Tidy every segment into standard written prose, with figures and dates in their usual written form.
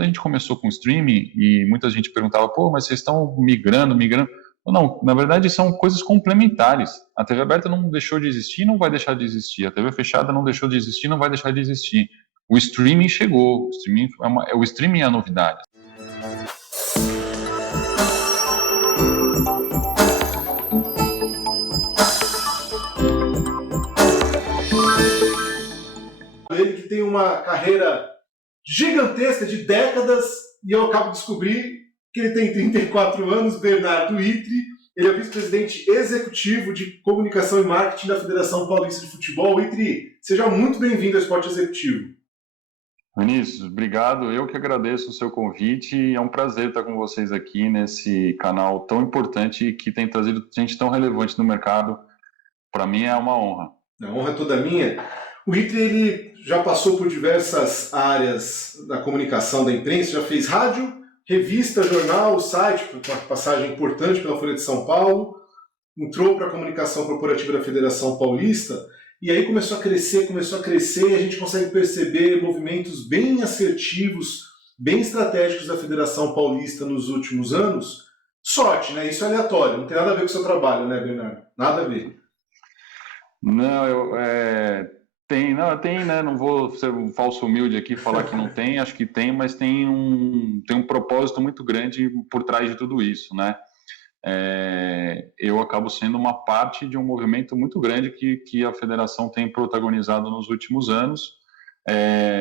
quando a gente começou com o streaming e muita gente perguntava, pô, mas vocês estão migrando? Não, na verdade são coisas complementares. A TV aberta não deixou de existir, não vai deixar de existir. A TV fechada não deixou de existir, não vai deixar de existir. O streaming chegou, o streaming é a novidade. Ele que tem uma carreira gigantesca de décadas, e eu acabo de descobrir que ele tem 34 anos, Bernardo Ittri. Ele é vice-presidente executivo de comunicação e marketing da Federação Paulista de Futebol. Ittri, seja muito bem-vindo ao Esporte Executivo. Vinícius, obrigado. Eu que agradeço o seu convite e é um prazer estar com vocês aqui nesse canal tão importante e que tem trazido gente tão relevante no mercado. Para mim é uma honra. A honra é toda minha. O Ittri, ele já passou por diversas áreas da comunicação da imprensa, já fez rádio, revista, jornal, site, uma passagem importante pela Folha de São Paulo, entrou para a comunicação corporativa da Federação Paulista, e aí começou a crescer, e a gente consegue perceber movimentos bem assertivos, bem estratégicos da Federação Paulista nos últimos anos. Sorte, né? Isso é aleatório, não tem nada a ver com o seu trabalho, né, Bernardo? Nada a ver. Não, tem, né? Não vou ser um falso humilde aqui e falar que não tem, acho que tem, mas tem um propósito muito grande por trás de tudo isso, né? Eu acabo sendo uma parte de um movimento muito grande que a federação tem protagonizado nos últimos anos,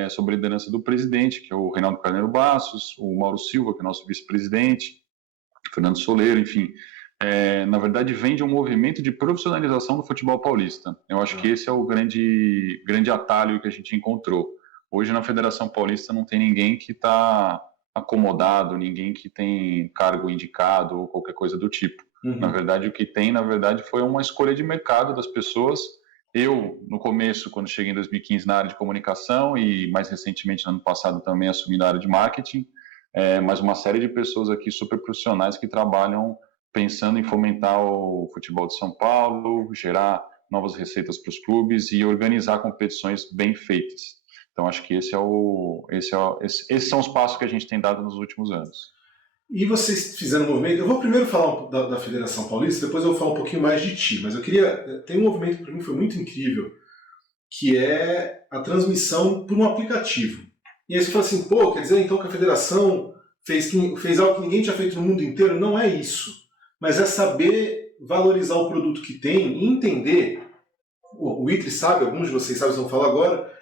sob a liderança do presidente, que é o Reinaldo Carneiro Bastos, o Mauro Silva, que é nosso vice-presidente, Fernando Soleiro, enfim. Na verdade, vem de um movimento de profissionalização do futebol paulista. Eu acho que esse é o grande atalho que a gente encontrou. Hoje, na Federação Paulista, não tem ninguém que está acomodado, ninguém que tem cargo indicado ou qualquer coisa do tipo. Na verdade, o que tem, foi uma escolha de mercado das pessoas. Eu, no começo, quando cheguei em 2015 na área de comunicação e mais recentemente, no ano passado, também assumi na área de marketing, mas uma série de pessoas aqui super profissionais que trabalham pensando em fomentar o futebol de São Paulo, gerar novas receitas para os clubes e organizar competições bem feitas. Então, acho que esses são os passos que a gente tem dado nos últimos anos. E vocês fizeram um movimento, eu vou primeiro falar da Federação Paulista, depois eu vou falar um pouquinho mais de ti, mas tem um movimento que para mim foi muito incrível, que é a transmissão por um aplicativo. E aí você fala assim, pô, quer dizer então que a Federação fez algo que ninguém tinha feito no mundo inteiro? Não é isso. Mas é saber valorizar o produto que tem e entender. O Ittri sabe, alguns de vocês sabem, vão falar agora.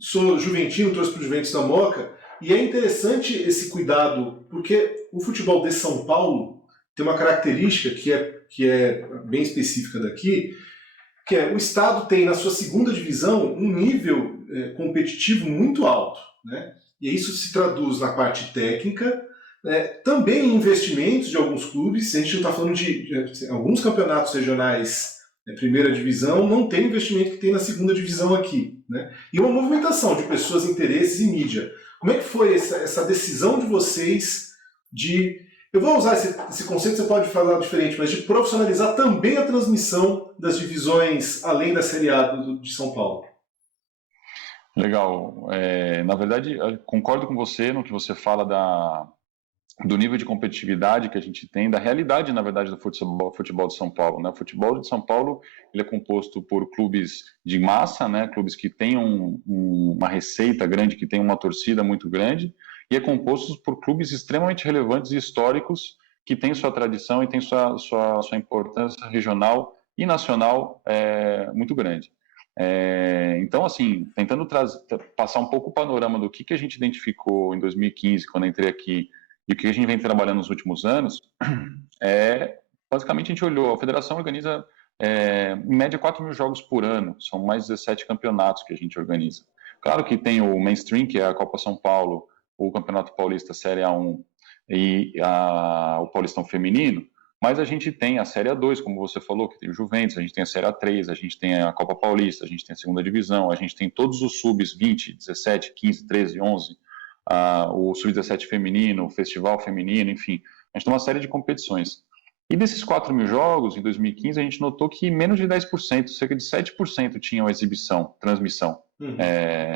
Sou juventino, trouxe para o Juventus da Moca, e é interessante esse cuidado, porque o futebol de São Paulo tem uma característica que é bem específica daqui, que é o Estado tem na sua segunda divisão um nível competitivo muito alto, né? E isso se traduz na parte técnica, também em investimentos de alguns clubes. A gente não está falando de alguns campeonatos regionais, primeira divisão, não tem investimento que tem na segunda divisão aqui, né? E uma movimentação de pessoas, interesses e mídia. Como é que foi essa decisão de vocês de... Eu vou usar esse conceito, você pode falar diferente, mas de profissionalizar também a transmissão das divisões além da Série A de São Paulo? Legal. Na verdade, concordo com você no que você fala do nível de competitividade que a gente tem, da realidade, na verdade, do futebol de São Paulo, né? O futebol de São Paulo, ele é composto por clubes de massa, né? Clubes que têm uma receita grande, que têm uma torcida muito grande, e é composto por clubes extremamente relevantes e históricos, que têm sua tradição e têm sua importância regional e nacional muito grande. Então, assim, tentando passar um pouco o panorama do que a gente identificou em 2015, quando eu entrei aqui, e o que a gente vem trabalhando nos últimos anos, basicamente a gente olhou, a federação organiza em média 4 mil jogos por ano, são mais 17 campeonatos que a gente organiza. Claro que tem o mainstream, que é a Copa São Paulo, o Campeonato Paulista Série A1 e o Paulistão Feminino, mas a gente tem a Série A2, como você falou, que tem o Juventus, a gente tem a Série A3, a gente tem a Copa Paulista, a gente tem a Segunda Divisão, a gente tem todos os subs 20, 17, 15, 13, 11, o Sub-17 feminino, o Festival feminino, enfim, a gente tem uma série de competições. E desses 4 mil jogos, em 2015, a gente notou que menos de 10%, cerca de 7% tinham transmissão,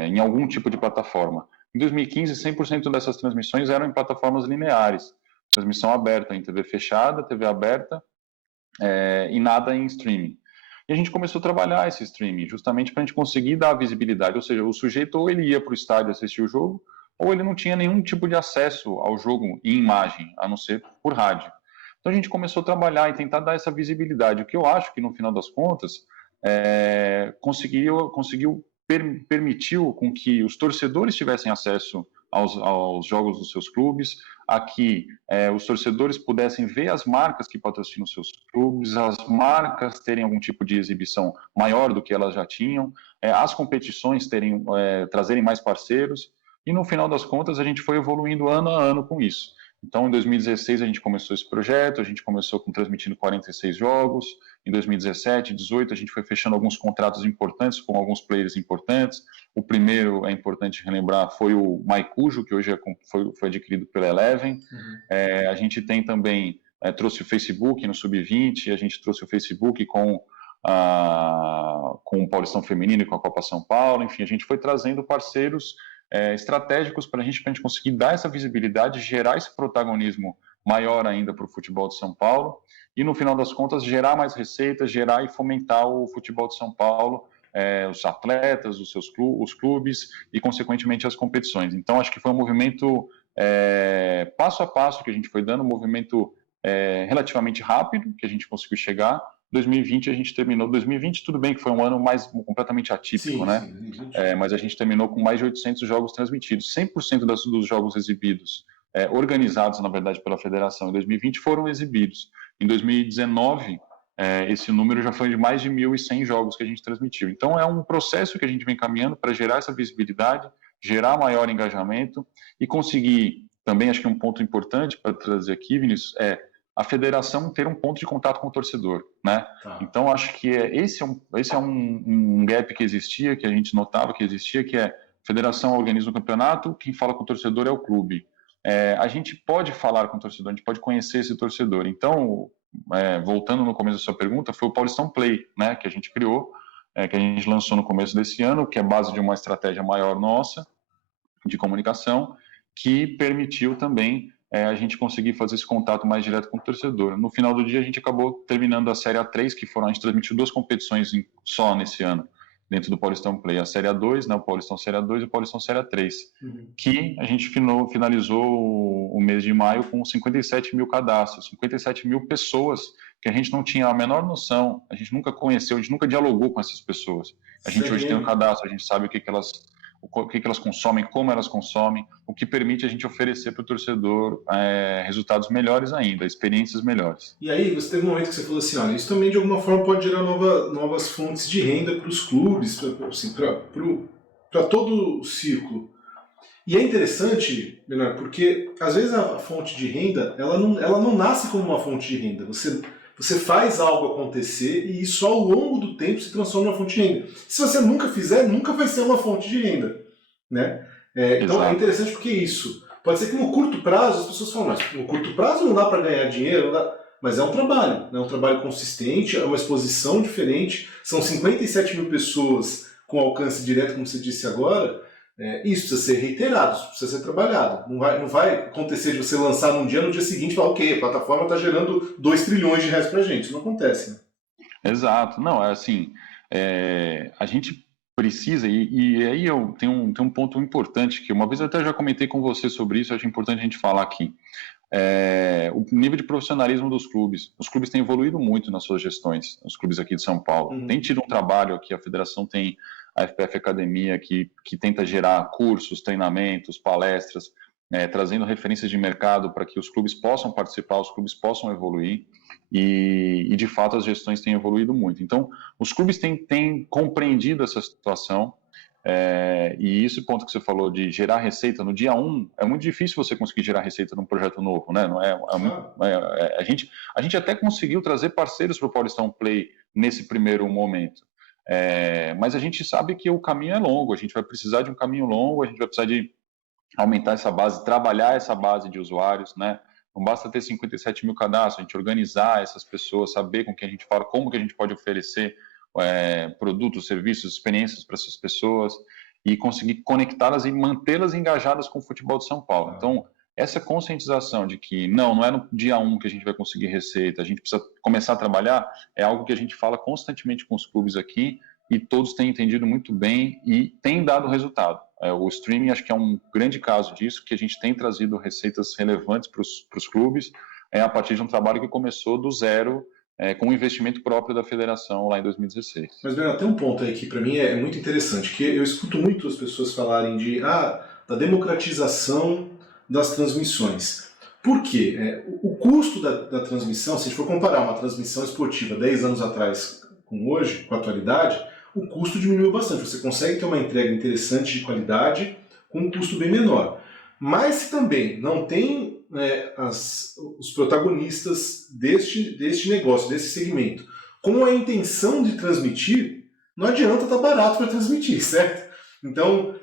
em algum tipo de plataforma. Em 2015, 100% dessas transmissões eram em plataformas lineares, transmissão aberta em TV fechada, TV aberta, e nada em streaming. E a gente começou a trabalhar esse streaming, justamente para a gente conseguir dar visibilidade, ou seja, o sujeito ou ele ia para o estádio assistir o jogo, ou ele não tinha nenhum tipo de acesso ao jogo em imagem, a não ser por rádio. Então a gente começou a trabalhar e tentar dar essa visibilidade, o que eu acho que no final das contas permitiu com que os torcedores tivessem acesso aos jogos dos seus clubes, aqui os torcedores pudessem ver as marcas que patrocinam seus clubes, as marcas terem algum tipo de exibição maior do que elas já tinham, as competições trazerem mais parceiros, e no final das contas a gente foi evoluindo ano a ano com isso. Então, em 2016, a gente começou esse projeto, a gente começou transmitindo 46 jogos. Em 2017, 2018, a gente foi fechando alguns contratos importantes com alguns players importantes. O primeiro, é importante relembrar, foi o Maicujo, que hoje foi adquirido pela Eleven. A gente tem também, trouxe o Facebook no Sub-20, a gente trouxe o Facebook com o Paulistão Feminino e com a Copa São Paulo. Enfim, a gente foi trazendo parceiros estratégicos para a gente conseguir dar essa visibilidade, gerar esse protagonismo maior ainda para o futebol de São Paulo e, no final das contas, gerar mais receitas, gerar e fomentar o futebol de São Paulo, os atletas, os clubes e, consequentemente, as competições. Então, acho que foi um movimento passo a passo que a gente foi dando, um movimento relativamente rápido que a gente conseguiu chegar. 2020 a gente terminou, 2020 tudo bem que foi um ano completamente atípico, Sim, né? sim. Mas a gente terminou com mais de 800 jogos transmitidos, 100% dos jogos exibidos, organizados na verdade pela federação em 2020 foram exibidos. Em 2019 esse número já foi de mais de 1.100 jogos que a gente transmitiu. Então é um processo que a gente vem caminhando para gerar essa visibilidade, gerar maior engajamento e conseguir, também acho que um ponto importante para trazer aqui, Vinícius, a federação ter um ponto de contato com o torcedor, né? Tá. Então, acho que esse é um gap que existia, que a gente notava que existia, que a federação organiza o campeonato, quem fala com o torcedor é o clube. A gente pode falar com o torcedor, a gente pode conhecer esse torcedor. Então, voltando no começo da sua pergunta, foi o Paulistão Play, né, que a gente criou, que a gente lançou no começo desse ano, que é base de uma estratégia maior nossa, de comunicação, que permitiu também a gente conseguir fazer esse contato mais direto com o torcedor. No final do dia, a gente acabou terminando a Série A3, que a gente transmitiu 2 competições só nesse ano, dentro do Paulistão Play. A Série A2, né, o Paulistão Série A2 e o Paulistão Série A3, que a gente finalizou o mês de maio com 57 mil cadastros, 57 mil pessoas que a gente não tinha a menor noção, a gente nunca conheceu, a gente nunca dialogou com essas pessoas. A gente hoje tem um cadastro, a gente sabe o que elas consomem, como elas consomem, o que permite a gente oferecer para o torcedor resultados melhores ainda, experiências melhores. E aí, você teve um momento que você falou assim, olha, isso também de alguma forma pode gerar novas fontes de renda para os clubes, para todo o círculo. E é interessante, Leonardo, porque às vezes a fonte de renda, ela não nasce como uma fonte de renda. Você faz algo acontecer e isso ao longo do tempo se transforma em uma fonte de renda. Se você nunca fizer, nunca vai ser uma fonte de renda, né? Então é interessante porque isso. Pode ser que no curto prazo as pessoas falam, mas no curto prazo não dá para ganhar dinheiro, não dá. Mas é um trabalho, né? Um trabalho consistente, é uma exposição diferente. São 57 mil pessoas com alcance direto, como você disse agora. Isso precisa ser reiterado, isso precisa ser trabalhado. Não vai acontecer de você lançar num dia, no dia seguinte, falar, ok, a plataforma está gerando 2 trilhões de reais para a gente. Isso não acontece, né? Exato. Não, é assim, a gente precisa, e aí tem um ponto importante, que uma vez eu até já comentei com você sobre isso, acho importante a gente falar aqui. O nível de profissionalismo dos clubes. Os clubes têm evoluído muito nas suas gestões, os clubes aqui de São Paulo. Tem tido um trabalho aqui, a federação tem a FPF Academia, que tenta gerar cursos, treinamentos, palestras, trazendo referências de mercado para que os clubes possam participar, os clubes possam evoluir, e de fato as gestões têm evoluído muito. Então, os clubes têm compreendido essa situação, e esse ponto que você falou de gerar receita no dia 1, é muito difícil você conseguir gerar receita num projeto novo, né? Não a gente até conseguiu trazer parceiros para o Paulistão Play nesse primeiro momento, mas a gente sabe que o caminho é longo, a gente vai precisar de um caminho longo, a gente vai precisar de aumentar essa base, trabalhar essa base de usuários, né? Não basta ter 57 mil cadastros, a gente organizar essas pessoas, saber com quem a gente fala, como que a gente pode oferecer produtos, serviços, experiências para essas pessoas. e conseguir conectá-las e mantê-las engajadas com o futebol de São Paulo. Então, essa conscientização de que não é no dia 1 que a gente vai conseguir receita, a gente precisa começar a trabalhar, é algo que a gente fala constantemente com os clubes aqui e todos têm entendido muito bem e tem dado resultado. O streaming acho que é um grande caso disso, que a gente tem trazido receitas relevantes para os clubes, a partir de um trabalho que começou do zero, com um investimento próprio da federação lá em 2016. Mas, Bernardo, tem um ponto aí que para mim é muito interessante, que eu escuto muito as pessoas falarem da democratização das transmissões. Por quê? O custo da transmissão, se a gente for comparar uma transmissão esportiva 10 anos atrás com hoje, com a atualidade, o custo diminuiu bastante. Você consegue ter uma entrega interessante de qualidade com um custo bem menor. Mas se também não tem os protagonistas deste negócio, desse segmento, com a intenção de transmitir, não adianta estar barato para transmitir, certo? Então,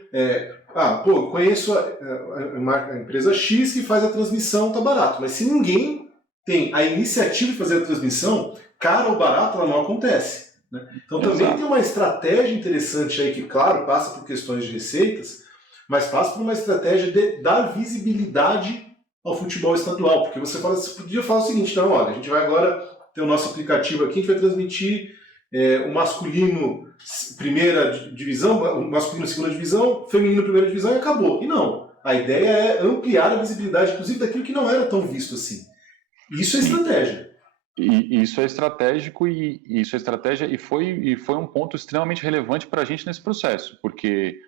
conheço a empresa X que faz a transmissão, tá barato. Mas se ninguém tem a iniciativa de fazer a transmissão, caro ou barato, ela não acontece. Né? Então também tem uma estratégia interessante aí que, claro, passa por questões de receitas, mas passa por uma estratégia de dar visibilidade ao futebol estadual. Porque você podia falar o seguinte, não, olha, a gente vai agora ter o nosso aplicativo aqui, a gente vai transmitir o masculino primeira divisão, o masculino segunda divisão, feminino primeira divisão e acabou. E não, a ideia é ampliar a visibilidade, inclusive daquilo que não era tão visto assim. Isso é estratégia. E isso é estratégico e foi um ponto extremamente relevante para a gente nesse processo, porque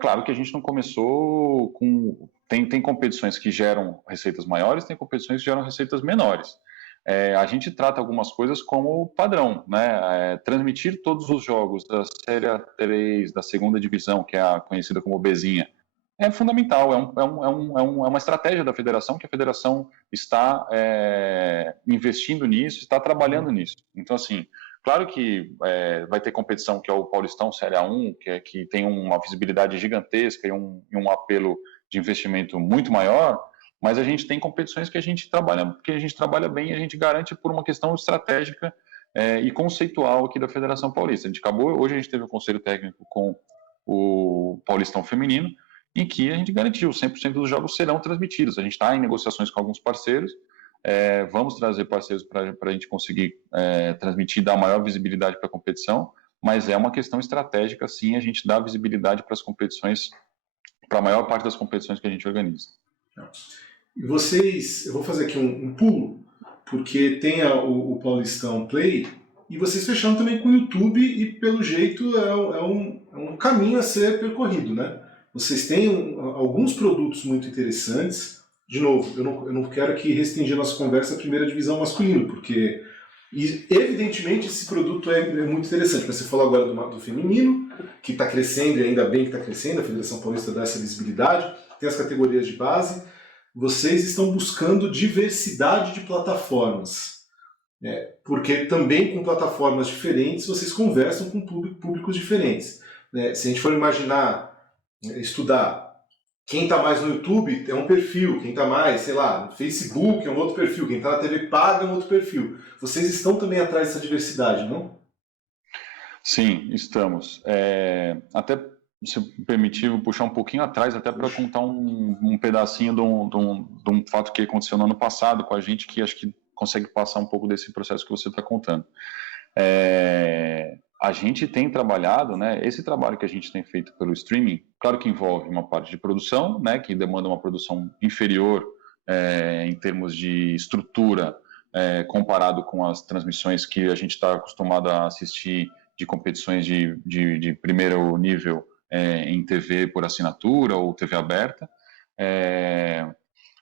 claro que a gente não começou com... Tem competições que geram receitas maiores, tem competições que geram receitas menores. A gente trata algumas coisas como padrão, né? Transmitir todos os jogos da Série A3, da segunda divisão, que é a conhecida como Bezinha, é fundamental, é uma estratégia da federação, que a federação está investindo nisso, está trabalhando nisso. Então, assim, claro que vai ter competição que é o Paulistão Série A1, que tem uma visibilidade gigantesca e um apelo de investimento muito maior, mas a gente tem competições que a gente trabalha bem e a gente garante por uma questão estratégica e conceitual aqui da Federação Paulista. Hoje a gente teve um conselho técnico com o Paulistão Feminino, em que a gente garantiu 100% dos jogos serão transmitidos. A gente está em negociações com alguns parceiros, vamos trazer parceiros para a gente conseguir transmitir e dar maior visibilidade para a competição, mas é uma questão estratégica, sim, a gente dá visibilidade para as competições, para a maior parte das competições que a gente organiza. Eu vou fazer aqui um pulo, porque tem o Paulistão Play, e vocês fecharam também com o YouTube, e pelo jeito é um caminho a ser percorrido, né? Vocês têm alguns produtos muito interessantes. De novo, eu não quero aqui restringir a nossa conversa à primeira divisão masculina, porque evidentemente esse produto é muito interessante. Você falou agora do feminino, que está crescendo, e ainda bem que está crescendo, a Federação Paulista dá essa visibilidade, tem as categorias de base. Vocês estão buscando diversidade de plataformas, porque também com plataformas diferentes vocês conversam com públicos diferentes. Se a gente for estudar quem está mais no YouTube é um perfil, quem está mais, sei lá, no Facebook é um outro perfil, quem está na TV paga é um outro perfil. Vocês estão também atrás dessa diversidade, não? Sim, estamos. Até, se me permitir, vou puxar um pouquinho atrás, até para contar um pedacinho de um fato que aconteceu no ano passado com a gente, que acho que consegue passar um pouco desse processo que você está contando. A gente tem trabalhado, né, esse trabalho que a gente tem feito pelo streaming, claro que envolve uma parte de produção, né, que demanda uma produção inferior em termos de estrutura, comparado com as transmissões que a gente está acostumado a assistir de competições de primeiro nível em TV por assinatura ou TV aberta,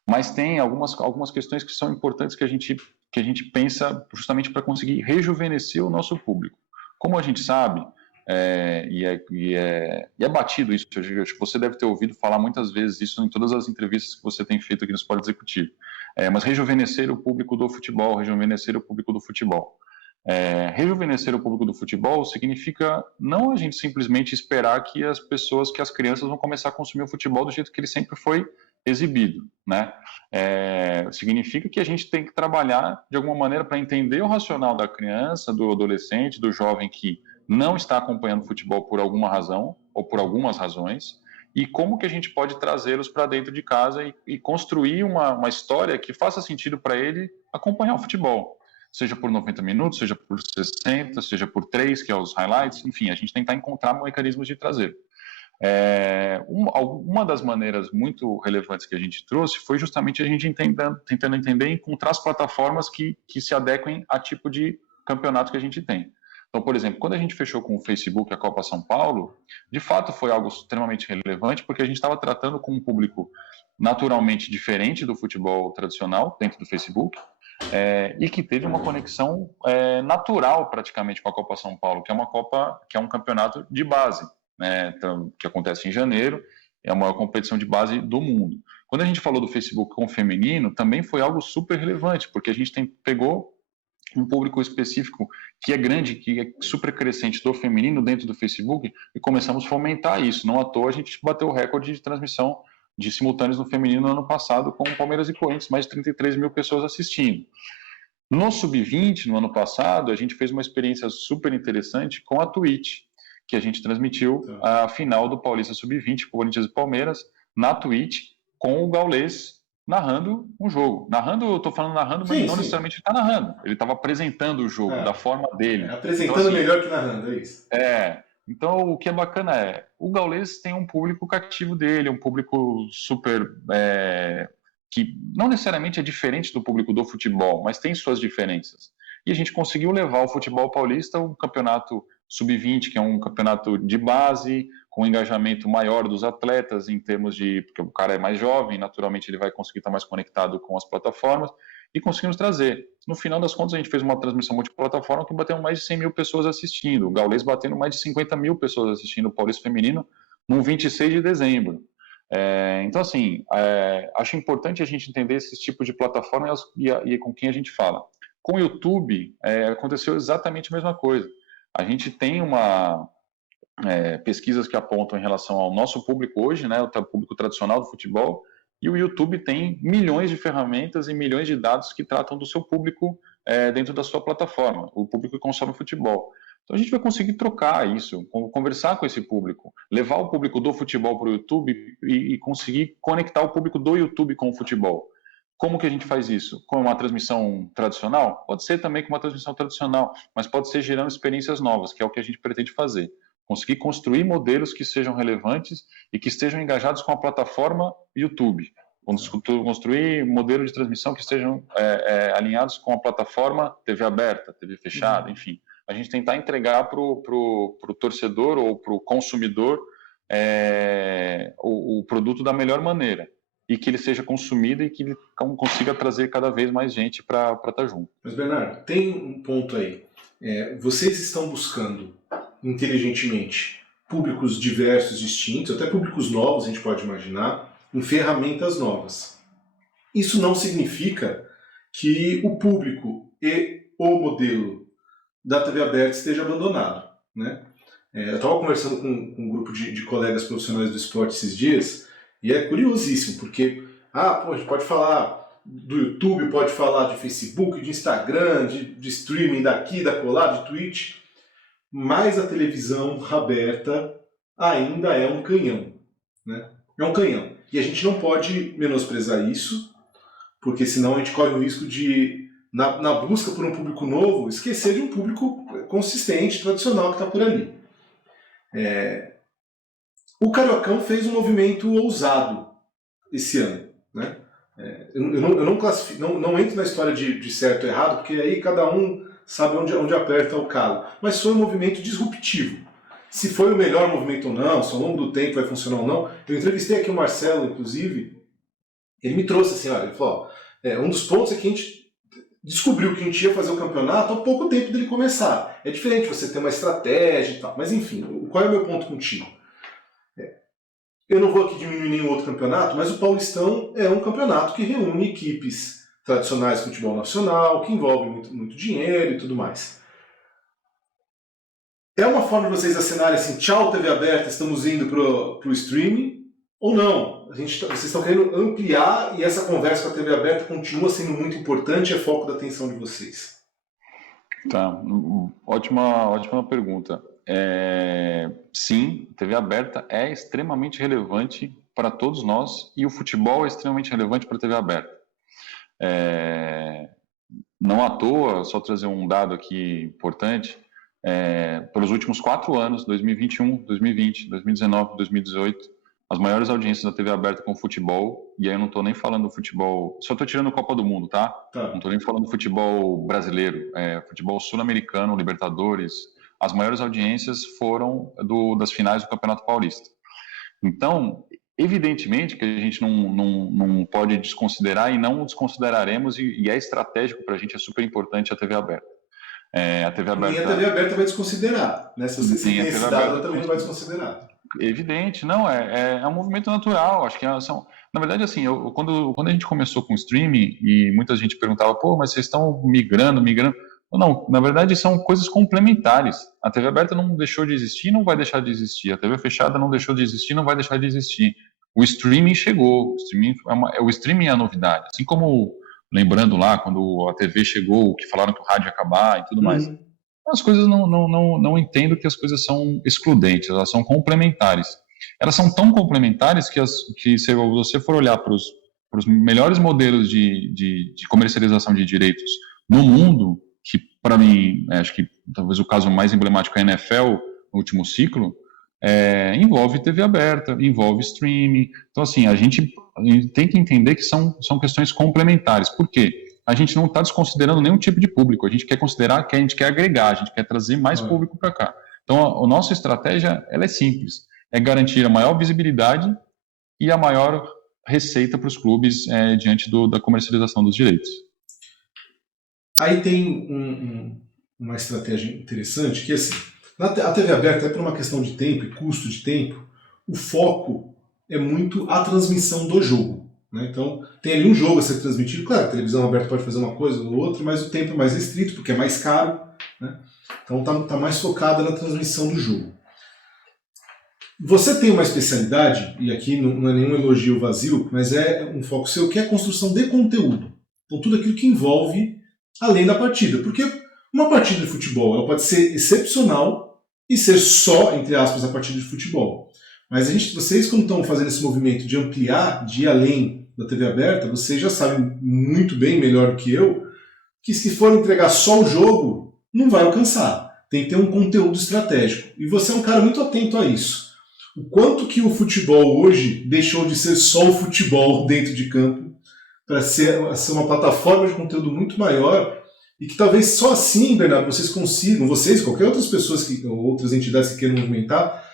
mas tem algumas questões que são importantes que a gente pensa justamente para conseguir rejuvenescer o nosso público. Como a gente sabe, e é batido isso, você deve ter ouvido falar muitas vezes isso em todas as entrevistas que você tem feito aqui no Esporte Executivo, mas rejuvenescer o público do futebol, rejuvenescer o público do futebol. Rejuvenescer o público do futebol significa não a gente simplesmente esperar que as crianças vão começar a consumir o futebol do jeito que ele sempre foi exibido, né? Significa que a gente tem que trabalhar de alguma maneira para entender o racional da criança, do adolescente, do jovem que não está acompanhando futebol por alguma razão, ou por algumas razões, e como que a gente pode trazê-los para dentro de casa e construir uma história que faça sentido para ele acompanhar o futebol. Seja por 90 minutos, seja por 60, seja por 3, que é os highlights, enfim, a gente tentar encontrar mecanismos de trazer. Uma das maneiras muito relevantes que a gente trouxe foi justamente a gente tentando entender e encontrar as plataformas que se adequem a tipo de campeonato que a gente tem. Então, por exemplo, quando a gente fechou com o Facebook a Copa São Paulo, de fato foi algo extremamente relevante, porque a gente estava tratando com um público naturalmente diferente do futebol tradicional dentro do Facebook, e que teve uma conexão natural praticamente com a Copa São Paulo, que é uma Copa, que é um campeonato de base, né, então, que acontece em janeiro, é a maior competição de base do mundo. Quando a gente falou do Facebook com o feminino, também foi algo super relevante, porque a gente pegou um público específico que é grande, que é super crescente do feminino dentro do Facebook, e começamos a fomentar isso. Não à toa a gente bateu o recorde de transmissão de simultâneos no feminino no ano passado, com Palmeiras e Corinthians, mais de 33 mil pessoas assistindo. No Sub-20, no ano passado, a gente fez uma experiência super interessante com a Twitch, que a gente transmitiu a final do Paulista Sub-20, Corinthians e Palmeiras, na Twitch, com o Gaules narrando um jogo. Narrando, eu estou falando narrando, mas não necessariamente está narrando. Ele estava apresentando o jogo da forma dele. Apresentando então, assim, melhor que narrando, é isso. Então, o que é bacana o Gaules tem um público cativo dele, um público super... que não necessariamente é diferente do público do futebol, mas tem suas diferenças. E a gente conseguiu levar o futebol paulista, um campeonato Sub-20, que é um campeonato de base, com um engajamento maior dos atletas em termos de... porque o cara é mais jovem, naturalmente ele vai conseguir estar mais conectado com as plataformas, e conseguimos trazer. No final das contas, a gente fez uma transmissão multiplataforma que bateu mais de 100 mil pessoas assistindo, o Gaules batendo mais de 50 mil pessoas assistindo o Paulista Feminino no 26 de dezembro. Então, assim, acho importante a gente entender esses tipos de plataforma e com quem a gente fala. Com o YouTube, aconteceu exatamente a mesma coisa. A gente tem pesquisas que apontam em relação ao nosso público hoje, né, o público tradicional do futebol, e o YouTube tem milhões de ferramentas e milhões de dados que tratam do seu público dentro da sua plataforma, o público que consome futebol. Então a gente vai conseguir trocar isso, conversar com esse público, levar o público do futebol para o YouTube e conseguir conectar o público do YouTube com o futebol. Como que a gente faz isso? Com uma transmissão tradicional? Pode ser também com uma transmissão tradicional, mas pode ser gerando experiências novas, que é o que a gente pretende fazer. Conseguir construir modelos que sejam relevantes e que estejam engajados com a plataforma YouTube. Construir modelos de transmissão que estejam alinhados com a plataforma TV aberta, TV fechada, enfim. A gente tentar entregar para o torcedor ou para o consumidor o produto da melhor maneira e que ele seja consumido e que ele consiga trazer cada vez mais gente para estar junto. Mas, Bernardo, tem um ponto aí. Vocês estão buscando inteligentemente públicos diversos, distintos, até públicos novos, a gente pode imaginar, em ferramentas novas. Isso não significa que o público e o modelo da TV aberta esteja abandonado, né? Eu estava conversando com um grupo de colegas profissionais do esporte esses dias, e é curiosíssimo, porque a gente pode falar do YouTube, pode falar de Facebook, de Instagram, de streaming daqui, da colar, de Twitch, mas a televisão aberta ainda é um canhão, né? É um canhão. E a gente não pode menosprezar isso, porque senão a gente corre o risco de, na busca por um público novo, esquecer de um público consistente, tradicional que está por ali. O Cariocão fez um movimento ousado esse ano, né? Eu não entro na história de certo e errado, porque aí cada um sabe onde aperta o calo. Mas foi um movimento disruptivo. Se foi o melhor movimento ou não, se ao longo do tempo vai funcionar ou não. Eu entrevistei aqui o Marcelo, inclusive, ele me trouxe assim, olha, ele falou, um dos pontos é que a gente descobriu que a gente ia fazer o campeonato há pouco tempo dele começar. É diferente você ter uma estratégia e tal, mas enfim, qual é o meu ponto contigo? Eu não vou aqui diminuir nenhum outro campeonato, mas o Paulistão é um campeonato que reúne equipes tradicionais de futebol nacional, que envolve muito dinheiro e tudo mais. É uma forma de vocês assinarem assim, tchau TV aberta, estamos indo pro streaming, ou não? Vocês estão querendo ampliar e essa conversa com a TV aberta continua sendo muito importante e é foco da atenção de vocês? Tá, ótima pergunta. sim, TV aberta é extremamente relevante para todos nós e o futebol é extremamente relevante para a TV aberta. Não à toa, só trazer um dado aqui importante, pelos últimos 4 anos, 2021, 2020, 2019, 2018, as maiores audiências da TV aberta com futebol, e aí eu não estou nem falando do futebol, só estou tirando a Copa do Mundo, tá? Não estou nem falando do futebol brasileiro, futebol sul-americano, Libertadores, as maiores audiências foram das finais do Campeonato Paulista. Então, evidentemente que a gente não pode desconsiderar e não desconsideraremos, e é estratégico para a gente, é super importante a TV aberta. A TV aberta... Nem a TV aberta vai desconsiderar, né? Se você tem esse dado, ela também não vai desconsiderar. Evidente, não, é um movimento natural, acho que na verdade, assim, quando a gente começou com o streaming, e muita gente perguntava, mas vocês estão migrando, não, na verdade são coisas complementares. A TV aberta não deixou de existir, não vai deixar de existir, a TV fechada não deixou de existir, não vai deixar de existir. O streaming chegou, o streaming é a novidade, assim como, lembrando lá, quando a TV chegou, que falaram que o rádio ia acabar e tudo mais. As coisas não entendo que as coisas são excludentes, elas são complementares. Elas são tão complementares que se você for olhar para os melhores modelos de comercialização de direitos no mundo, que para mim, acho que talvez o caso mais emblemático é a NFL, no último ciclo, envolve TV aberta, envolve streaming. Então, assim, a gente tem que entender que são questões complementares. Por quê? A gente não está desconsiderando nenhum tipo de público, a gente quer considerar que a gente quer agregar, a gente quer trazer mais público para cá. Então, a nossa estratégia, ela é simples, é garantir a maior visibilidade e a maior receita para os clubes diante da comercialização dos direitos. Aí tem uma estratégia interessante, que assim, a TV aberta é por uma questão de tempo e custo de tempo, o foco é muito a transmissão do jogo. Então, tem ali um jogo a ser transmitido. Claro, a televisão aberta pode fazer uma coisa ou outra, mas o tempo é mais restrito, porque é mais caro. Né? Então, está mais focada na transmissão do jogo. Você tem uma especialidade, e aqui não é nenhum elogio vazio, mas é um foco seu, que é a construção de conteúdo. Então, tudo aquilo que envolve além da partida. Porque uma partida de futebol ela pode ser excepcional e ser só, entre aspas, a partida de futebol. Mas vocês, quando estão fazendo esse movimento de ampliar, de ir além da TV aberta, vocês já sabem muito bem, melhor do que eu, que se for entregar só o jogo, não vai alcançar. Tem que ter um conteúdo estratégico. E você é um cara muito atento a isso. O quanto que o futebol hoje deixou de ser só o futebol dentro de campo para ser uma plataforma de conteúdo muito maior e que talvez só assim, Bernardo, vocês, qualquer outras pessoas, ou outras entidades que queiram movimentar,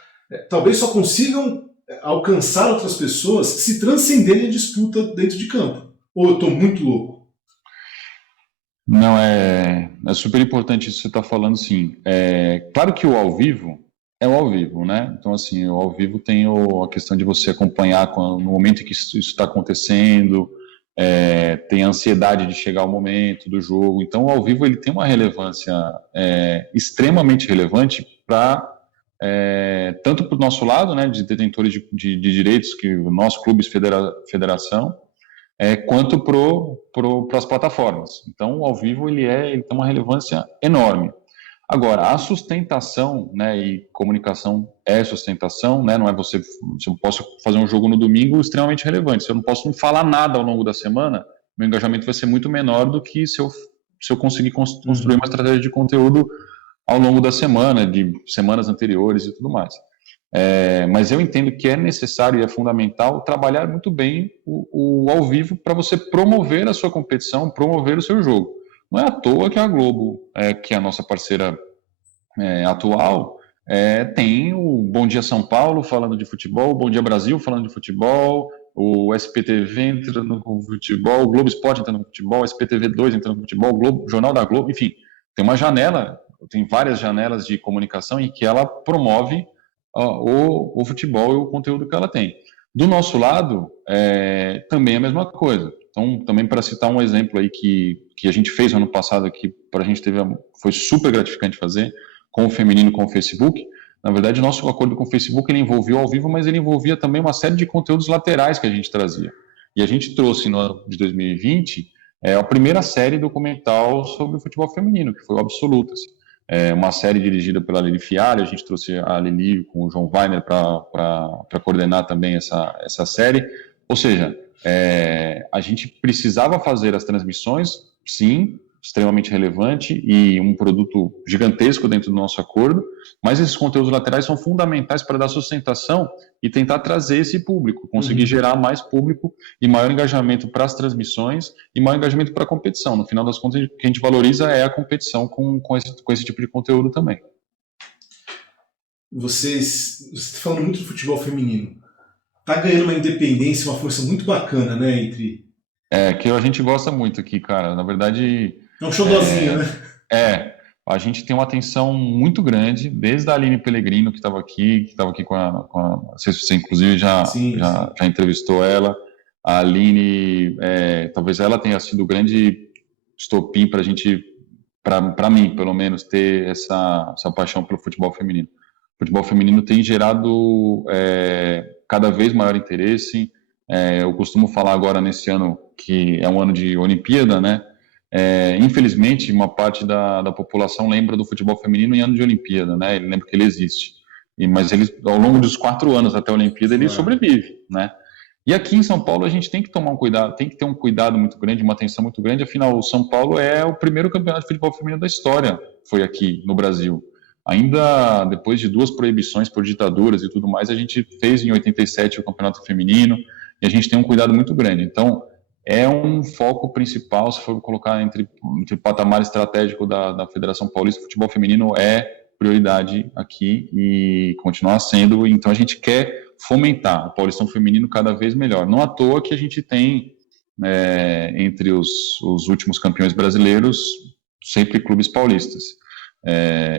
talvez só consigam alcançar outras pessoas se transcenderem a disputa dentro de campo. Ou eu estou muito louco? Não, é super importante isso que você está falando, sim. Claro que o ao vivo é o ao vivo, né? Então, assim, o ao vivo tem a questão de você acompanhar no momento em que isso está acontecendo, tem a ansiedade de chegar ao momento do jogo. Então, o ao vivo ele tem uma relevância extremamente relevante para tanto para o nosso lado, né, de detentores de direitos, que o nosso clube, federação, quanto para as plataformas. Então, o ao vivo ele tem uma relevância enorme. Agora, a sustentação, né, e comunicação é sustentação, né, não é se eu posso fazer um jogo no domingo extremamente relevante, se eu não posso falar nada ao longo da semana, meu engajamento vai ser muito menor do que se eu conseguir construir uma estratégia de conteúdo ao longo da semana, de semanas anteriores e tudo mais. Mas eu entendo que é necessário e é fundamental trabalhar muito bem o ao vivo para você promover a sua competição, promover o seu jogo. Não é à toa que a Globo, que é a nossa parceira atual, tem o Bom Dia São Paulo falando de futebol, o Bom Dia Brasil falando de futebol, o SPTV entrando no futebol, o Globo Esporte entrando no futebol, o SPTV2 entrando no futebol, o Jornal da Globo, enfim, tem uma janela, tem várias janelas de comunicação em que ela promove o futebol e o conteúdo que ela tem. Do nosso lado, também é a mesma coisa. Então, também para citar um exemplo aí que a gente fez ano passado aqui, para a gente foi super gratificante fazer, com o feminino, com o Facebook. Na verdade, o nosso acordo com o Facebook, ele envolvia ao vivo, mas ele envolvia também uma série de conteúdos laterais que a gente trazia. E a gente trouxe no ano de 2020 a primeira série documental sobre o futebol feminino, que foi o Absolutas. uma série dirigida pela Lili Fialho. A gente trouxe a Lili com o João Weiner para coordenar também essa série. Ou seja, a gente precisava fazer as transmissões, sim, extremamente relevante e um produto gigantesco dentro do nosso acordo, mas esses conteúdos laterais são fundamentais para dar sustentação e tentar trazer esse público, conseguir gerar mais público e maior engajamento para as transmissões e maior engajamento para a competição. No final das contas, o que a gente valoriza é a competição com esse tipo de conteúdo também. Você está falando muito do futebol feminino. Está ganhando uma independência, uma força muito bacana, né, entre... Que a gente gosta muito aqui, cara. Na verdade... É um xodózinho, né? A gente tem uma atenção muito grande, desde a Aline Pellegrino, que estava aqui com a... Não sei se você, inclusive, já entrevistou ela. A Aline, talvez ela tenha sido o grande estopim para a gente, para mim, pelo menos, ter essa paixão pelo futebol feminino. O futebol feminino tem gerado cada vez maior interesse. Eu costumo falar agora nesse ano, que é um ano de Olimpíada, né? Infelizmente, uma parte da população lembra do futebol feminino em ano de Olimpíada, né? Ele lembra que ele existe. Mas ele, ao longo dos 4 anos até a Olimpíada, ele sobrevive, né? E aqui em São Paulo a gente tem que tomar um cuidado, tem que ter um cuidado muito grande, uma atenção muito grande. Afinal, o São Paulo é o primeiro campeonato de futebol feminino da história, foi aqui no Brasil. Ainda depois de 2 proibições por ditaduras e tudo mais, a gente fez em 87 o campeonato feminino e a gente tem um cuidado muito grande. Então, é um foco principal, se for colocar entre o patamar estratégico da Federação Paulista, o futebol feminino é prioridade aqui e continuar sendo. Então, a gente quer fomentar o Paulistão feminino cada vez melhor. Não à toa que a gente tem, entre os últimos campeões brasileiros, sempre clubes paulistas.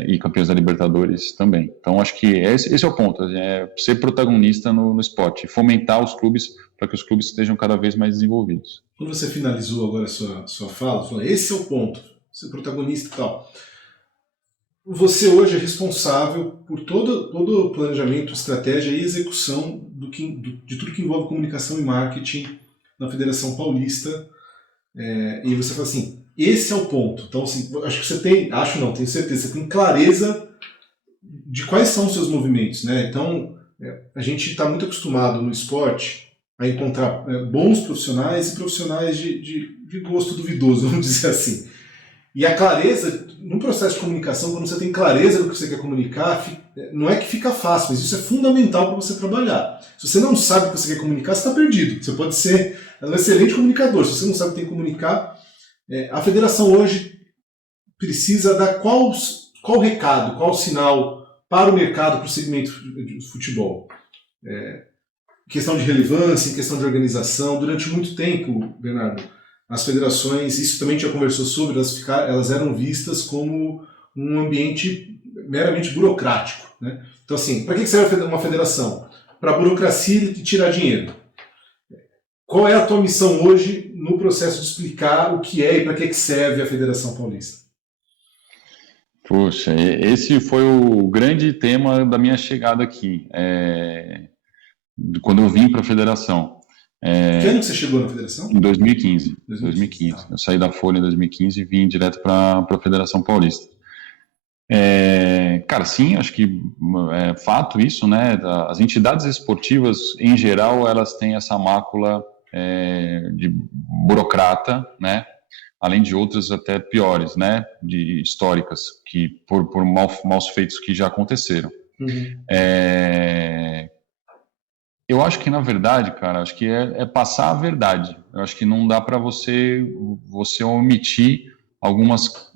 E campeões da Libertadores também. Então, acho que esse é o ponto, ser protagonista no esporte, fomentar os clubes para que os clubes estejam cada vez mais desenvolvidos. Quando você finalizou agora a sua fala, falou, esse é o ponto, ser protagonista e tal. Você hoje é responsável por todo o planejamento, estratégia e execução de tudo que envolve comunicação e marketing na Federação Paulista. E você fala assim, esse é o ponto. Então, assim, acho que você tem, tenho certeza, você tem clareza de quais são os seus movimentos, né? Então, a gente está muito acostumado no esporte a encontrar bons profissionais e profissionais de gosto duvidoso, vamos dizer assim. E a clareza, no processo de comunicação, quando você tem clareza do que você quer comunicar, não é que fica fácil, mas isso é fundamental para você trabalhar. Se você não sabe o que você quer comunicar, você está perdido. Você pode ser um excelente comunicador, se você não sabe o que tem que comunicar. A federação hoje precisa dar qual recado, qual sinal para o mercado, para o segmento de futebol. Questão de relevância, questão de organização. Durante muito tempo, Bernardo, as federações, isso também já conversou sobre, elas eram vistas como um ambiente meramente burocrático, né? Então, assim, para que serve uma federação? Para a burocracia e tirar dinheiro. Qual é a tua missão hoje no processo de explicar o que é e para que serve a Federação Paulista? Poxa, esse foi o grande tema da minha chegada aqui, quando eu vim para a Federação. Que ano que você chegou na Federação? Em 2015. Tá. Eu saí da Folha em 2015 e vim direto para a Federação Paulista. Cara, sim, acho que é fato isso, né? As entidades esportivas, em geral, elas têm essa mácula de burocrata, né? Além de outras até piores, né? De históricas, que por maus feitos que já aconteceram. Uhum. Eu acho que, na verdade, cara, acho que é passar a verdade. Eu acho que não dá para você omitir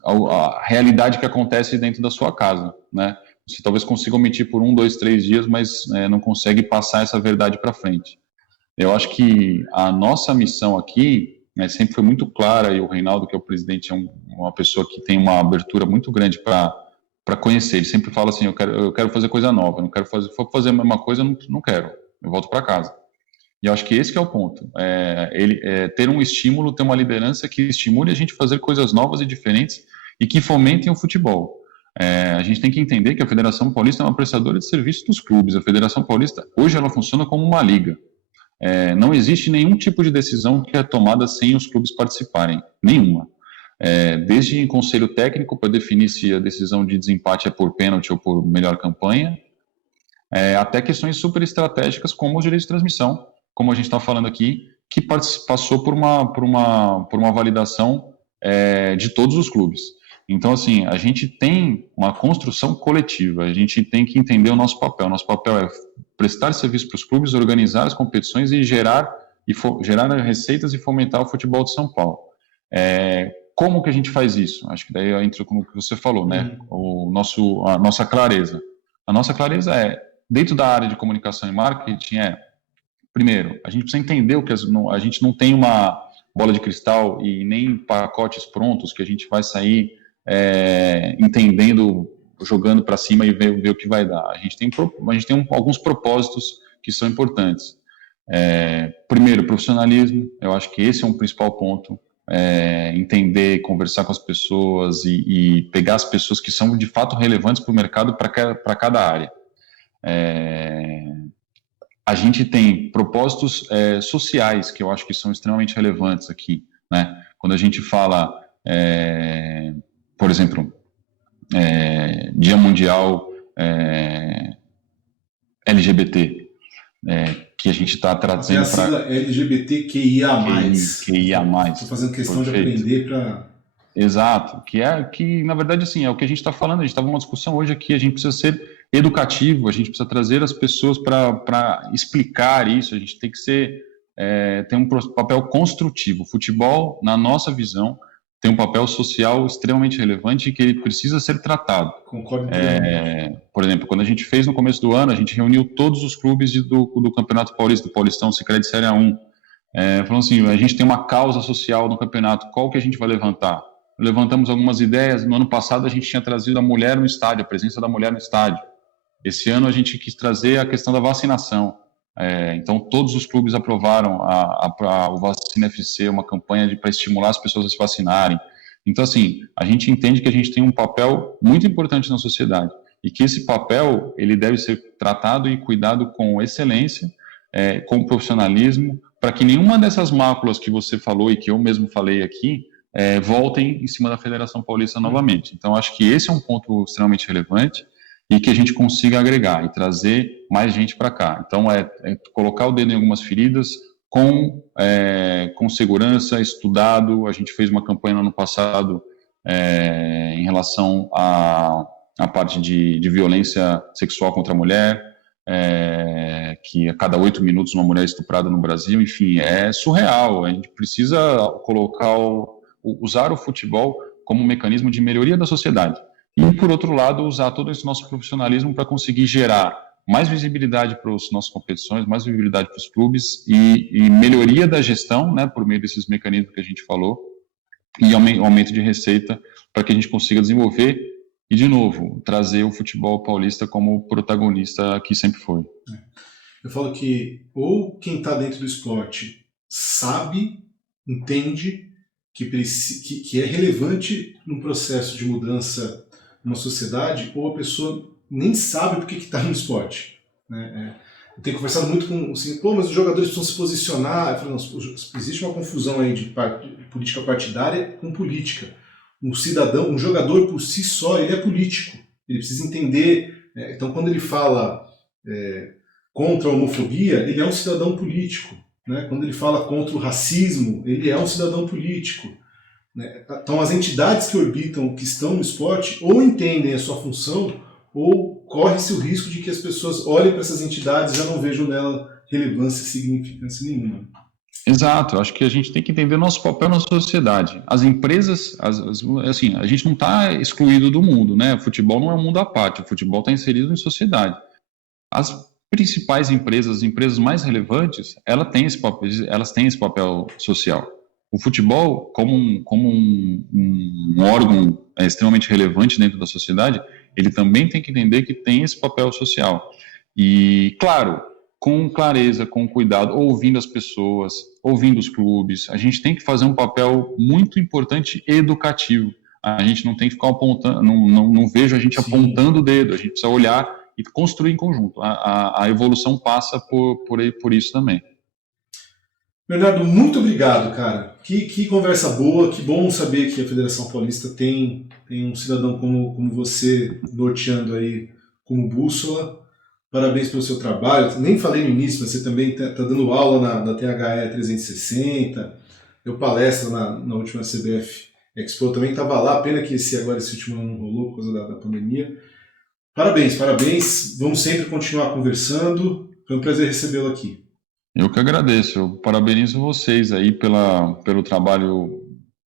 a realidade que acontece dentro da sua casa, né? Você talvez consiga omitir por 1, 2, 3 dias, mas não consegue passar essa verdade para frente. Eu acho que a nossa missão aqui sempre foi muito clara, e o Reinaldo, que é o presidente, é uma pessoa que tem uma abertura muito grande para conhecer. Ele sempre fala assim, eu quero fazer coisa nova, não quero fazer a mesma coisa, eu não quero. Eu volto para casa. E eu acho que esse que é o ponto. Ter um estímulo, ter uma liderança que estimule a gente a fazer coisas novas e diferentes e que fomentem o futebol. A gente tem que entender que a Federação Paulista é uma prestadora de serviço dos clubes. A Federação Paulista, hoje, ela funciona como uma liga. Não existe nenhum tipo de decisão que é tomada sem os clubes participarem. Nenhuma. desde conselho técnico para definir se a decisão de desempate é por pênalti ou por melhor campanha, até questões super estratégicas como os direitos de transmissão, como a gente está falando aqui, que passou por uma validação de todos os clubes. Então, assim, a gente tem uma construção coletiva, a gente tem que entender o nosso papel. Nosso papel é prestar serviço para os clubes, organizar as competições e gerar receitas e fomentar o futebol de São Paulo. Como que a gente faz isso? Acho que daí entra com o que você falou, né? A nossa clareza. A nossa clareza dentro da área de comunicação e marketing, primeiro, a gente precisa entender o que a gente não tem uma bola de cristal e nem pacotes prontos que a gente vai sair entendendo, jogando para cima e ver o que vai dar. A gente tem alguns propósitos que são importantes. Primeiro, profissionalismo. Eu acho que esse é um principal ponto. Entender, conversar com as pessoas e pegar as pessoas que são de fato relevantes para o mercado, para cada área. A gente tem propósitos sociais que eu acho que são extremamente relevantes aqui, né? Quando a gente fala, por exemplo, Dia Mundial LGBT, que a gente está trazendo para... a sigla LGBTQIA+. QIA+. Estou fazendo questão Perfeito. de aprender para... Exato, que na verdade assim, é o que a gente está falando, a gente estava numa discussão hoje aqui, a gente precisa ser educativo, a gente precisa trazer as pessoas para explicar isso, a gente tem que ter um papel construtivo. O futebol, na nossa visão, tem um papel social extremamente relevante e que ele precisa ser tratado. Concordo. Por exemplo, quando a gente fez no começo do ano, a gente reuniu todos os clubes do Campeonato Paulista, do Paulistão, Sicredi Série A1, falando assim, a gente tem uma causa social no campeonato, qual que a gente vai levantar? Levantamos algumas ideias. No ano passado a gente tinha trazido a mulher no estádio, a presença da mulher no estádio. Esse ano a gente quis trazer a questão da vacinação. Então todos os clubes aprovaram o Vacina FC, uma campanha para estimular as pessoas a se vacinarem. Então assim, a gente entende que a gente tem um papel muito importante na sociedade e que esse papel ele deve ser tratado e cuidado com excelência, com profissionalismo, para que nenhuma dessas máculas que você falou e que eu mesmo falei aqui voltem em cima da Federação Paulista novamente. Então, acho que esse é um ponto extremamente relevante e que a gente consiga agregar e trazer mais gente para cá. Então, colocar o dedo em algumas feridas com segurança, estudado. A gente fez uma campanha no ano passado em relação à parte de violência sexual contra a mulher, que a cada 8 minutos uma mulher é estuprada no Brasil. Enfim, é surreal. A gente precisa usar o futebol como um mecanismo de melhoria da sociedade. E, por outro lado, usar todo esse nosso profissionalismo para conseguir gerar mais visibilidade para as nossas competições, mais visibilidade para os clubes e melhoria da gestão, né, por meio desses mecanismos que a gente falou, e aumento de receita para que a gente consiga desenvolver e, de novo, trazer o futebol paulista como protagonista que sempre foi. Eu falo que ou quem está dentro do esporte sabe, entende que é relevante no processo de mudança numa sociedade, ou a pessoa nem sabe por que está no esporte. Eu tenho conversado muito com assim, mas os jogadores precisam se posicionar. Eu falo, não, existe uma confusão aí de política partidária com política. Um jogador por si só, ele é político. Ele precisa entender. Então, quando ele fala contra a homofobia, ele é um cidadão político. Né? Quando ele fala contra o racismo, ele é um cidadão político. Né? Então, as entidades que orbitam, que estão no esporte, ou entendem a sua função, ou corre-se o risco de que as pessoas olhem para essas entidades e já não vejam nela relevância e significância nenhuma. Exato, eu acho que a gente tem que entender o nosso papel na sociedade. As empresas, assim, a gente não está excluído do mundo, né? O futebol não é um mundo à parte, o futebol está inserido em sociedade. As principais empresas, as empresas mais relevantes, elas têm esse papel social. O futebol, como um órgão extremamente relevante dentro da sociedade, ele também tem que entender que tem esse papel social. E, claro, com clareza, com cuidado, ouvindo as pessoas, ouvindo os clubes, a gente tem que fazer um papel muito importante educativo. A gente não tem que ficar apontando, não vejo a gente apontando o dedo, a gente precisa olhar e construir em conjunto. A evolução passa por isso também. Bernardo, muito obrigado, cara. Que conversa boa, que bom saber que a Federação Paulista tem um cidadão como você norteando aí como bússola. Parabéns pelo seu trabalho. Nem falei no início, mas você também está dando aula na THE 360, deu palestra na última CBF Expo, eu também estava lá, pena que esse último ano não rolou por causa da pandemia. Parabéns, parabéns. Vamos sempre continuar conversando. Foi um prazer recebê-lo aqui. Eu que agradeço, eu parabenizo vocês aí pelo trabalho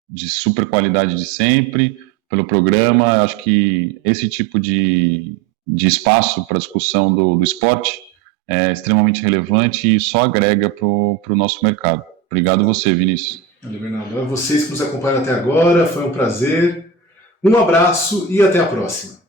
de super qualidade de sempre, pelo programa. Acho que esse tipo de espaço para discussão do esporte é extremamente relevante e só agrega para o nosso mercado. Obrigado você, Vinícius. Valeu, Bernardo. A vocês que nos acompanham até agora, foi um prazer. Um abraço e até a próxima.